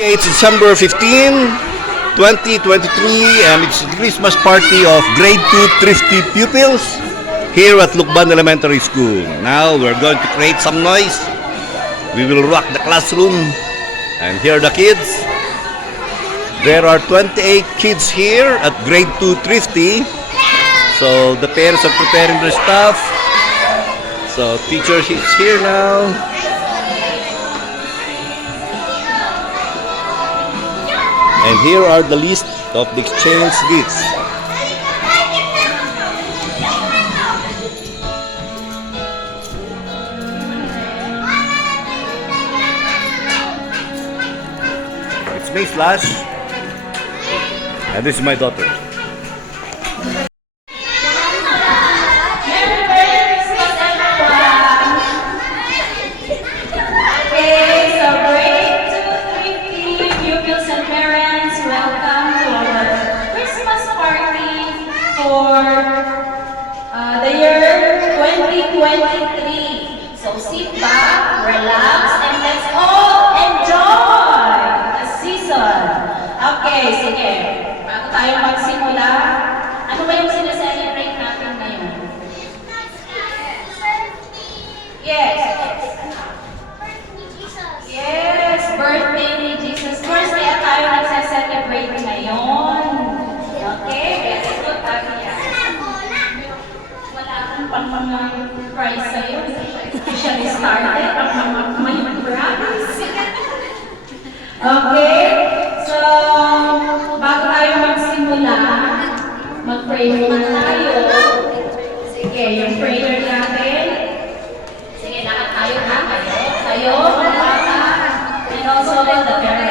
Okay, it's December 15, 2023, and it's the Christmas party of grade 2 thrifty pupils here at Lukban Elementary School. Now we're going to create some noise. We will rock the classroom and hear the kids. There are 28 kids here at grade 2 thrifty. So the parents are preparing their stuff. So teacher is here now. And here are the list of the exchange gifts. It's me, Slash. And this is my daughter. The year 2023. So sit back, relax, and let's all enjoy the season. Okay, sige. Bago tayo magsimula, ano ba yung sineselebrate natin ngayon? Yes. Yes, birthday ni Jesus. First, kaya tayo nagsaselebrate ngayon. Okay, very good. Pang mga prize sa'yo. Officially started. May brownies. Okay. So, bago tayo magsimula, mag-pray muna tayo. Sige, yung prayer natin. Sige, lahat tayo ha. Tayo, mga bata. And also the parents.